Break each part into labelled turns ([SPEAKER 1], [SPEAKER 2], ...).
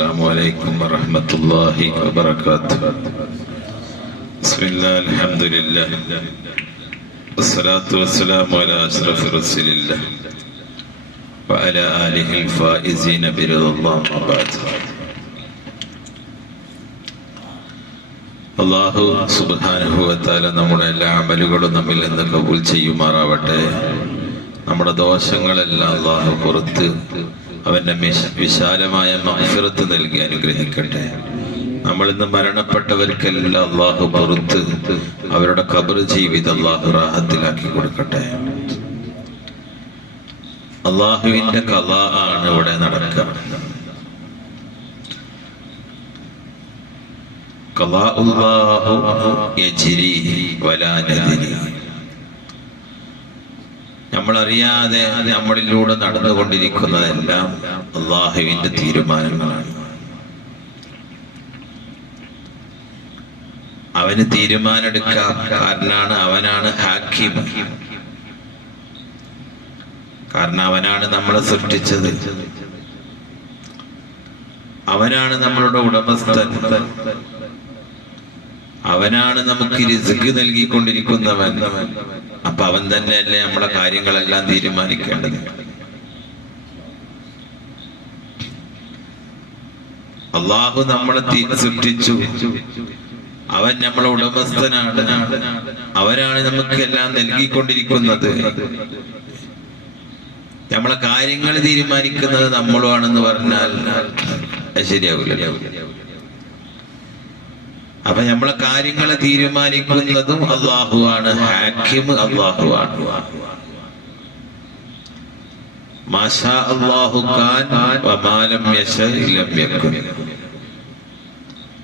[SPEAKER 1] السلام عليكم ورحمة الله وبركاته بسم الله الحمد لله والصلاة والسلام على أشرف رسول الله وعلى آله الفائزين برضا الله وبعد അള്ളാഹു സുബാനുഭവത്താല നമ്മുടെ എല്ലാ അമലുകളും നമ്മിൽ നിന്ന് കബൂൽ ചെയ്യുമാറാവട്ടെ നമ്മുടെ ദോഷങ്ങളെല്ലാം അള്ളാഹു പുറത്ത് അവന്റെ മിശ- വിശാലമായ മഹഫിറത്ത് നൽകി അനുഗ്രഹിക്കട്ടെ. നമ്മൾ ഇന്ന് മരണപ്പെട്ടവർക്കെല്ലാം അള്ളാഹു പുറത്ത് അവരുടെ കബർ ജീവിതം അള്ളാഹു റാഹത്തിലാക്കി കൊടുക്കട്ടെ. അള്ളാഹുവിന്റെ കഥ ആണ് ഇവിടെ നടക്കുക. ഖളാഉല്ലാഹു ഉള്ളാഹു നദ്രി. നമ്മളറിയാതെ നമ്മളിലൂടെ നടന്നുകൊണ്ടിരിക്കുന്നതെല്ലാം അള്ളാഹുവിന്റെ തീരുമാനങ്ങളാണ്. അവന് തീരുമാനമെടുക്കാം കാരണമാണ് അവനാണ് ഹാക്കിം. കാരണം അവനാണ് നമ്മളെ സൃഷ്ടിച്ചത്. അവനാണ് നമ്മളുടെ ഉടമസ്ഥൻ. അവനാണ് നമുക്ക് റിസ്ക് നൽകിക്കൊണ്ടിരിക്കുന്നവൻ. അപ്പൊ അവൻ തന്നെയല്ലേ നമ്മളെ കാര്യങ്ങളെല്ലാം തീരുമാനിക്കേണ്ടത്. അള്ളാഹു നമ്മളെ സൃഷ്ടിച്ചു. അവൻ നമ്മളെ ഉടമസ്ഥനാണ്. അവനാണ് നമുക്ക് എല്ലാം നൽകിക്കൊണ്ടിരിക്കുന്നത്. നമ്മളെ കാര്യങ്ങൾ തീരുമാനിക്കുന്നത് നമ്മളുമാണെന്ന് പറഞ്ഞാൽ ശരിയാവില്ല അപ്പൊ നമ്മളെ കാര്യങ്ങളെ തീരുമാനിക്കുന്നതും അള്ളാഹുവാണ് ഹാക്കിം അള്ളാഹുവാണ്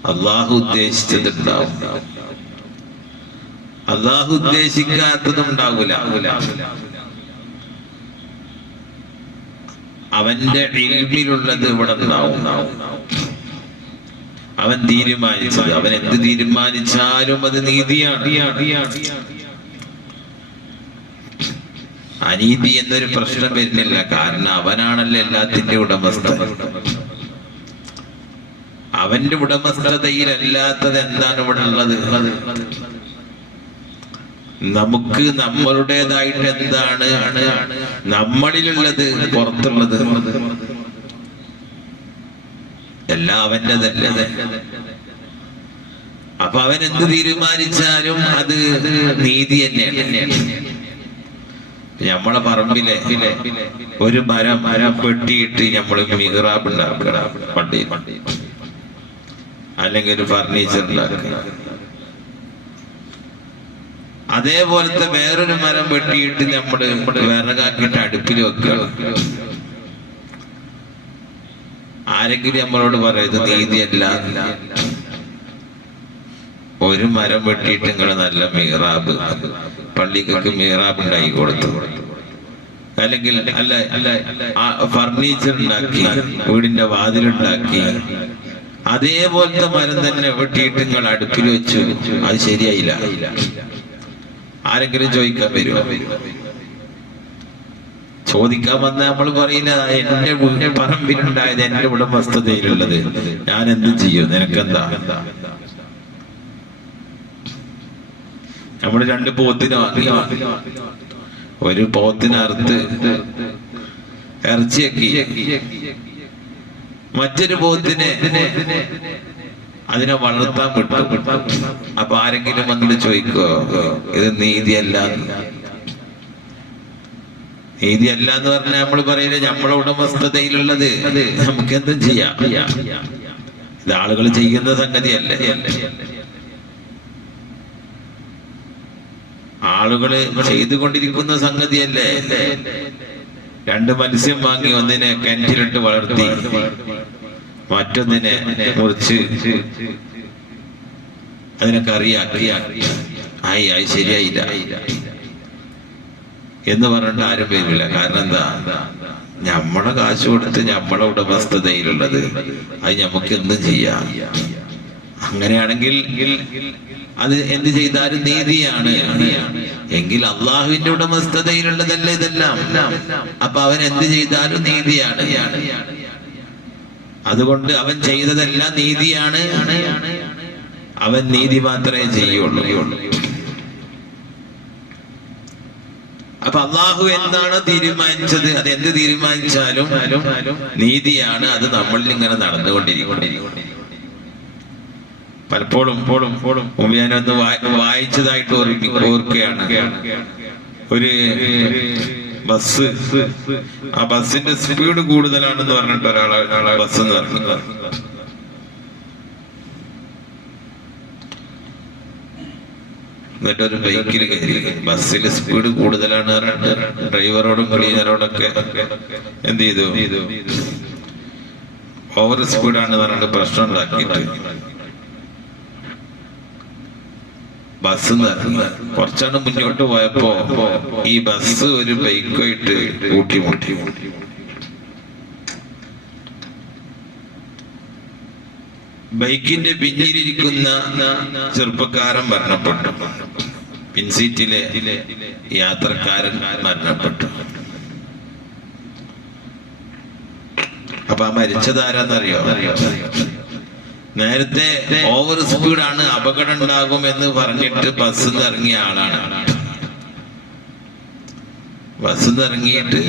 [SPEAKER 1] അള്ളാഹു ഉദ്ദേശിച്ചതുണ്ടാവും. അള്ളാഹു ഉദ്ദേശിക്കാത്തതും ഉണ്ടാവൂല. അവന്റെ ഇൽമിലുള്ളത് ഇവിടെ ഉണ്ടാവും. അവൻ തീരുമാനിച്ചത്. അവൻ എന്ത് തീരുമാനിച്ചാലും അത് നീതിയാണ്. അനീതി എന്നൊരു പ്രശ്നം വരുന്നില്ല. കാരണം അവനാണല്ലോ എല്ലാത്തിന്റെ ഉടമസ്ഥ അവന്റെ ഉടമസ്ഥതയിലല്ലാത്തത് എന്താണ് ഇവിടെ ഉള്ളത്? നമുക്ക് നമ്മളുടേതായിട്ട് എന്താണ്? നമ്മളിലുള്ളത് പുറത്തുള്ളത്. എല്ലാം അവന്റെതല്ല അപ്പൊ അവൻ എന്ത് തീരുമാനിച്ചാലും അത് നീതി തന്നെയാണ്. നമ്മളെ പറമ്പിലെ ഒരു മരം മരം വെട്ടിയിട്ട് നമ്മൾ മിഹ്റാബ് ഉണ്ടാക്കണം പണ്ടി അല്ലെങ്കിൽ ഒരു ഫർണിച്ചർ ഉണ്ടാക്കണം. അതേപോലത്തെ വേറൊരു മരം വെട്ടിയിട്ട് നമ്മൾ വിറകാക്കിയിട്ട് അടുപ്പിൽ വെക്കണം. ആരെങ്കിലും നമ്മളോട് പറയുന്നത് നീതിയല്ല. ഒരു മരം വെട്ടിയിട്ട് നിങ്ങൾ നല്ല മീറാബ് പള്ളിക്കൊക്കെ മീറാബ് ഉണ്ടാക്കി കൊടുത്തു. അല്ലെങ്കിൽ അല്ല അല്ല ഫർണിച്ചർ ഉണ്ടാക്കി വീടിന്റെ വാതിലുണ്ടാക്കി അതേപോലത്തെ മരം തന്നെ വെട്ടിയിട്ട് നിങ്ങൾ അടുപ്പിൽ വെച്ചു. അത് ശരിയായില്ല. ആരെങ്കിലും ചോദിക്കാൻ വരുമോ ചോദിക്കാൻ വന്ന നമ്മൾ പറയില്ല എന്റെ പറമ്പിലുണ്ടായത് എന്റെ ഉടമസ്ഥതയിലുള്ളത്. ഞാൻ എന്ത് ചെയ്യും? നിനക്കെന്താ? നമ്മൾ രണ്ട് പോത്തിനെ വാങ്ങി ഒരു പോത്തിനെ അറുത്ത് ഇറച്ചിയാക്കി. മറ്റൊരു പോത്തിനെ അതിനെ വളർത്താൻ വിട്ടു. അപ്പൊ ആരെങ്കിലും വന്നിട്ട് ചോദിക്കോ ഇത് നീതിയല്ല നീതിയല്ല എന്ന് പറഞ്ഞാൽ നമ്മൾ പറയുന്നത് നമ്മളെ ഉടമസ്ഥതയിലുള്ളത് നമുക്ക് എന്തും ചെയ്യാം. ഇത് ആളുകൾ ചെയ്യുന്ന സംഗതിയല്ല. ആളുകൾ ചെയ്തുകൊണ്ടിരിക്കുന്ന സംഗതിയല്ലേ? രണ്ട് മത്സ്യം വാങ്ങി ഒന്നിനെ കിണറ്റിലിട്ട് വളർത്തി മറ്റൊന്നിനെ മുറിച്ച് അറിയാം അറിയാം. ആയി ആയി ശരിയായില്ല. എന്ന് പറഞ്ഞിട്ട് ആരും വരില്ല. കാരണം എന്താ? നമ്മളെ കാശ് കൊടുത്ത് നമ്മളെ ഉടമസ്ഥതയിലുള്ളത്. അത് നമുക്ക് എന്തും ചെയ്യാം. അങ്ങനെയാണെങ്കിൽ അത് എന്ത് ചെയ്താലും നീതിയാണ്. എങ്കിൽ അള്ളാഹുവിന്റെ ഉടമസ്ഥതയിലുള്ളതല്ല ഇതെല്ലാം? അപ്പൊ അവൻ എന്ത് ചെയ്താലും നീതിയാണ്. അതുകൊണ്ട് അവൻ ചെയ്തതെല്ലാം നീതിയാണ്. അവൻ നീതി മാത്രമേ ചെയ്യുള്ളൂ. അപ്പൊ അള്ളാഹു എന്താണ് തീരുമാനിച്ചത്? അത് എന്ത് തീരുമാനിച്ചാലും നീതിയാണ് അത് നമ്മളിൽ ഇങ്ങനെ നടന്നുകൊണ്ടിരിക്കും പലപ്പോഴും ഞാനൊന്ന് വായിച്ചതായിട്ട് ഓർക്കുകയാണ്. ഒരു ബസ് ആ ബസ്സിന്റെ സ്പീഡ് കൂടുതലാണെന്ന് പറഞ്ഞിട്ട് ഒരാളെ ബസ് എന്ന് പറഞ്ഞത് ഒരു ബൈക്കിൽ കയറി. ബസ്സിൽ സ്പീഡ് കൂടുതലാണ് ഡ്രൈവറോടും ക്ലീനറോടൊക്കെ എന്ത് ചെയ്തു? ഓവർ സ്പീഡാണ് പറഞ്ഞിട്ട് പ്രശ്നം ഉണ്ടാക്കിയിട്ട്. ബസ് കുറച്ചാണ് മുന്നോട്ട് പോയപ്പോ ഈ ബസ് ഒരു ബൈക്കായിട്ട് കൂട്ടിമുട്ടി ബൈക്കിന്റെ പിന്നിലിരിക്കുന്ന ചെറുപ്പക്കാരൻ മരണപ്പെട്ടു. പിൻസീറ്റിലെ യാത്രക്കാരൻ മരണപ്പെട്ടു. അപ്പൊ ആ മരിച്ചതാരാന്നറിയോ? നേരത്തെ ഓവർ സ്പീഡാണ് അപകടം ഉണ്ടാകും എന്ന് പറഞ്ഞിട്ട് ബസ് ഇറങ്ങിയ ആളാണ്. ബസ് ഇറങ്ങിയിട്ട്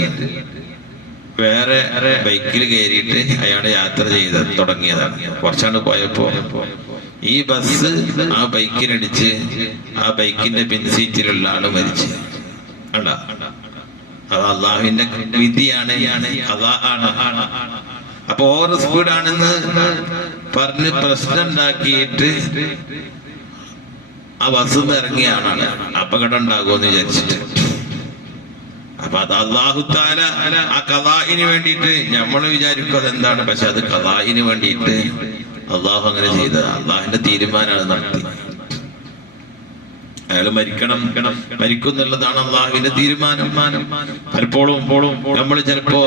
[SPEAKER 1] വേറെ ബൈക്കിൽ കയറിയിട്ട് അയാൾ യാത്ര ചെയ്ത് തുടങ്ങിയതാണ്. കുറച്ചാണ്ട് പോയപ്പോ ഈ ബസ് ആ ബൈക്കിനടിച്ച് ആ ബൈക്കിന്റെ പിൻസീറ്റിലുള്ള ആൾ മരിച്ചു. അത് അള്ളാഹുവിന്റെ വിധിയാണ്. അതാണ് അപ്പൊ ഓവർ സ്പീഡാണെന്ന് പറഞ്ഞ് പ്രശ്നം ഉണ്ടാക്കിയിട്ട് ആ ബസ് ഇറങ്ങിയ ആളാണ്. അപകടം ഉണ്ടാകുമെന്ന് വിചാരിച്ചിട്ട്. അപ്പൊ അത് അള്ളാഹുത്താല ആ കഥായിന് വേണ്ടിയിട്ട് നമ്മൾ വിചാരിക്കും അതെന്താണ്. പക്ഷെ അത് കഥായിന് വേണ്ടിയിട്ട് അള്ളാഹു അങ്ങനെ ചെയ്ത അള്ളാഹിന്റെ തീരുമാനമാണ് നടത്തി. അയാൾ മരിക്കണം. മരിക്കും എന്നുള്ളതാണ് അള്ളാഹുവിന്റെ തീരുമാനം. പലപ്പോഴും നമ്മൾ ചിലപ്പോ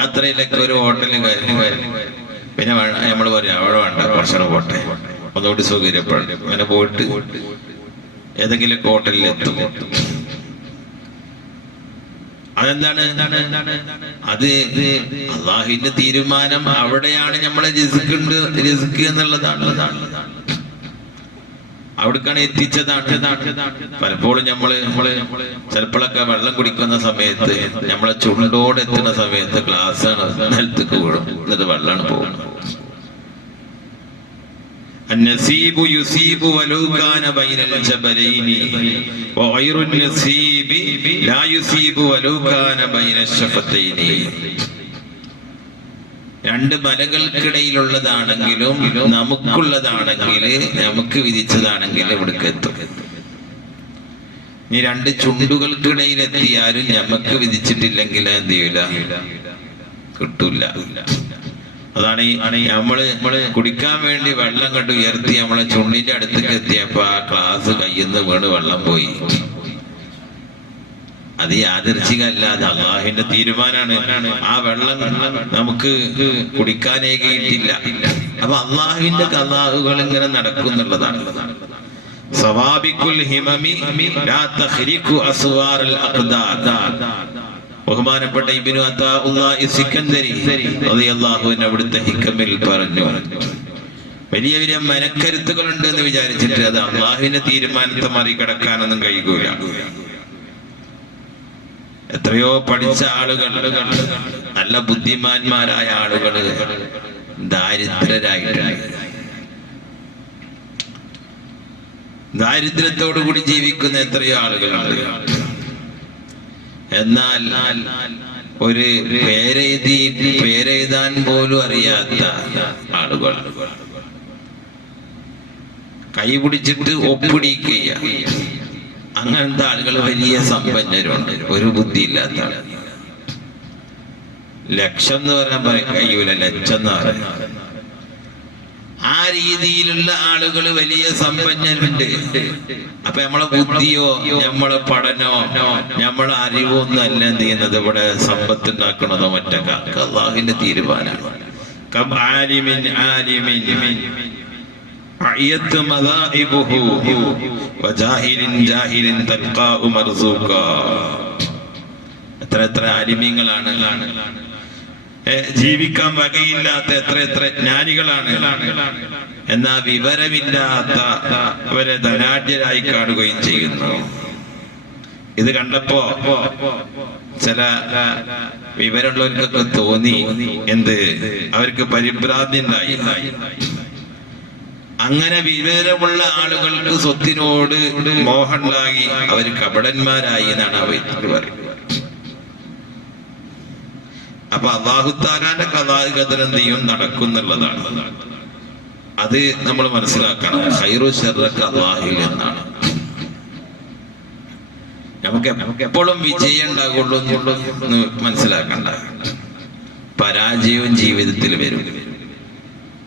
[SPEAKER 1] യാത്രയിലൊക്കെ ഒരു ഹോട്ടലിൽ കാര്യങ്ങളും പിന്നെ നമ്മൾ പറയാം അവിടെ വേണ്ട കുറച്ചുകൂടെ പോട്ടെ. ഒന്നുകൂടി സൗകര്യപ്പെടും അങ്ങനെ പോയിട്ട് ഏതെങ്കിലും ഹോട്ടലിൽ എത്തും. അതെന്താണ്? അത് അള്ളാഹിന്റെ തീരുമാനം അവിടെയാണ് നമ്മളെ രസിക്കുണ്ട് രസിക്കുക എന്നുള്ളതാണ്. അവിടേക്കാണ് എത്തിച്ചതാണ്. പലപ്പോഴും നമ്മൾ നമ്മൾ ചിലപ്പോഴൊക്കെ വെള്ളം കുടിക്കുന്ന സമയത്ത് നമ്മളെ ചുണ്ടോടെ എത്തുന്ന സമയത്ത് ഗ്ലാസ് ആണ് നിലത്തേക്ക് വീഴും. എന്നിട്ട് വെള്ളമാണ് പോകുന്നത്. النسيب يصيب ولو كان بين الجبلين وغير النسيب لا يصيب ولو كان بين الشفتين രണ്ട് മലകൾക്കിടയിലുള്ളതാണെങ്കിലും നമുക്കുള്ളതാണെങ്കിൽ നമുക്ക് വിധിച്ചതാണെങ്കിൽ ഇവിടേക്ക് എത്തും ഇനി രണ്ട് ചുണ്ടുകൾക്കിടയിൽ എത്തിയാലും നമുക്ക് വിധിച്ചിട്ടില്ലെങ്കിൽ എന്ത് ചെയ്യൂല കിട്ടൂല അതാണ് ഈ നമ്മൾ നമ്മൾ കുടിക്കാൻ വേണ്ടി വെള്ളം കണ്ട് ഉയർത്തി നമ്മളെ ചുണ്ണിന്റെ അടുത്തേക്ക് എത്തിയപ്പോ ആ ക്ലാസ് കയ്യുന്ന വീണ് വെള്ളം പോയി. അത് യാദർശികല്ല അത് അള്ളാഹിന്റെ തീരുമാനമാണ് ആ വെള്ളം നമുക്ക് കുടിക്കാനേകിയിട്ടില്ല അപ്പൊ അള്ളാഹുവിന്റെ കഥാഹുകൾ ഇങ്ങനെ നടക്കുന്നുള്ളതാണ് സവാബിക്കുൽ ഹിമമി ബഹുമാനപ്പെട്ട ഇബിനു അൻഹു അവിടുത്തെ ഹിക്കമിൽ പറഞ്ഞു. വലിയ വലിയ മനക്കരുത്തുകളുണ്ട് എന്ന് വിചാരിച്ചിട്ട് അത് അള്ളാഹുവിന്റെ തീരുമാനത്തെ മറികടക്കാനൊന്നും കഴിയൂല. എത്രയോ പഠിച്ച ആളുകൾ നല്ല ബുദ്ധിമാന്മാരായ ആളുകൾ ദാരിദ്രരായിട്ടുണ്ട് ദാരിദ്ര്യത്തോടു കൂടി ജീവിക്കുന്ന എത്രയോ ആളുകളുണ്ട്. എന്നാൽ ഒരു പേരെഴുതി പേരെഴുതാൻ പോലും അറിയാത്ത ആളുകൾ കൈ പിടിച്ചിട്ട് ഒപ്പിടിക്കുക അങ്ങനത്തെ ആളുകൾ വലിയ സമ്പന്നരുണ്ട്. ഒരു ബുദ്ധി ഇല്ലാത്ത ആളുകൾ ലക്ഷം എന്ന് പറയാൻ പറയും കഴിയൂല ലക്ഷം എന്ന് പറയാം. രീതിയിലുള്ള ആളുകൾ വലിയ സമ്പന്നരുണ്ട് അപ്പൊ നമ്മളെ ബുദ്ധിയോ നമ്മളെ പഠനോ നമ്മളെ അറിവോ ഒന്നും അല്ല എന്ത് ചെയ്യുന്നത്? ഇവിടെ സമ്പത്ത് ഉണ്ടാക്കണതോ മറ്റൊക്കെ. അള്ളാഹിന്റെ തീരുമാനമാണ്. എത്ര എത്ര ആലിമീങ്ങളാണ്. ഏ, ജീവിക്കാൻ വകയില്ലാത്ത എത്ര എത്ര ജ്ഞാനികളാണ്. എന്നാ വിവരമില്ലാത്ത അവരെ ധനാഢ്യരായി കാണുകയും ചെയ്യുന്നു. ഇത് കണ്ടപ്പോ ചില വിവരമുള്ളവർക്കൊക്കെ തോന്നി എന്ത്? അവർക്ക് പരിഭ്രാന്തിണ്ടായി അങ്ങനെ വിവരമുള്ള ആളുകൾക്ക് സ്വത്തിനോട് മോഹമുണ്ടാകി അവർ കപടന്മാരായി എന്നാണ് അവർ പറയുന്നത്. അപ്പൊ അള്ളാഹുത്താലാന്റെ കഥാഗതനെന്തെയും നടക്കുന്നുള്ളതാണ്. അത് നമ്മൾ മനസ്സിലാക്കണം. ഹൈറു അള്ളാഹിൽ എന്നാണ്. നമുക്ക് എപ്പോഴും വിജയം ഉണ്ടാകുള്ളൂ എന്ന് മനസ്സിലാക്കണ്ട. പരാജയവും ജീവിതത്തിൽ വരും.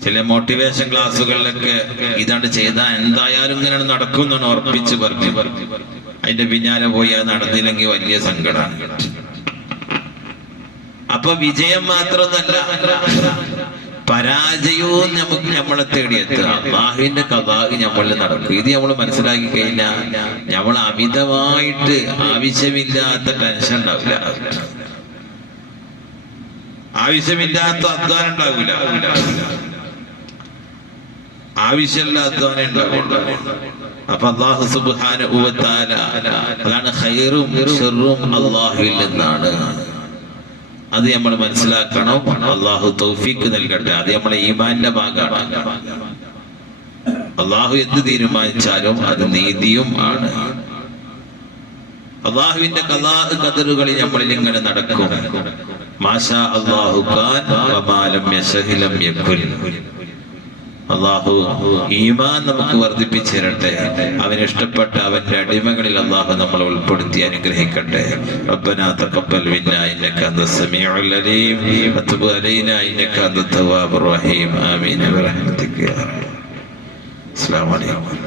[SPEAKER 1] ചില മോട്ടിവേഷൻ ക്ലാസ്സുകളിലൊക്കെ ഇതാണ്ട് ചെയ്താൽ എന്തായാലും ഇങ്ങനെ നടക്കും എന്നാണ് ഉറപ്പിച്ച് പറഞ്ഞു. അതിന്റെ പിന്നാലെ പോയി അത് നടന്നില്ലെങ്കിൽ വലിയ സങ്കടമാണ് അപ്പൊ വിജയം മാത്രമല്ല പരാജയവും നമുക്ക് നമ്മളെ തേടിയെത്തുക അള്ളാഹുവിന്റെ കഥാഗ് നമ്മളിൽ നടക്കും. ഇത് നമ്മൾ മനസ്സിലാക്കി കഴിഞ്ഞാൽ നമ്മൾ അമിതമായിട്ട് ആവശ്യമില്ലാത്ത ടെൻഷൻ ഉണ്ടാവില്ല. ആവശ്യമില്ലാത്ത അധ്വാനം ഉണ്ടാവില്ല. ആവശ്യമില്ലാത്തവനെ ഉണ്ടാവുള്ളൂ അപ്പൊ അള്ളാഹു സുബാന അതാണ് ഹൈറും അള്ളാഹുവിൽ നിന്നാണ്. അത് നമ്മൾ മനസ്സിലാക്കണം. അള്ളാഹു തൗഫീക്ക് നൽകട്ടെ. അത് നമ്മളെ ഈമാന്റെ ഭാഗമാണ്. അള്ളാഹു എന്ത് തീരുമാനിച്ചാലും അത് നീതിയും ആണ്. അള്ളാഹുവിന്റെ കഥാ കതറുകളിൽ നമ്മളിൽ ഇങ്ങനെ നടക്കും. മാഷാ അള്ളാഹു ഖാൻ അള്ളാഹു ഈമാൻ നമുക്ക് വർദ്ധിപ്പിച്ചു തരട്ടെ അവന് ഇഷ്ടപ്പെട്ട അവന്റെ അടിമകളിൽ അള്ളാഹു നമ്മളെ ഉൾപ്പെടുത്തി അനുഗ്രഹിക്കട്ടെ ربنا تقبل منا انك انت السميع العليم وتب علينا انك انت التواب الرحيم امين برحمتك يا رب السلام عليكم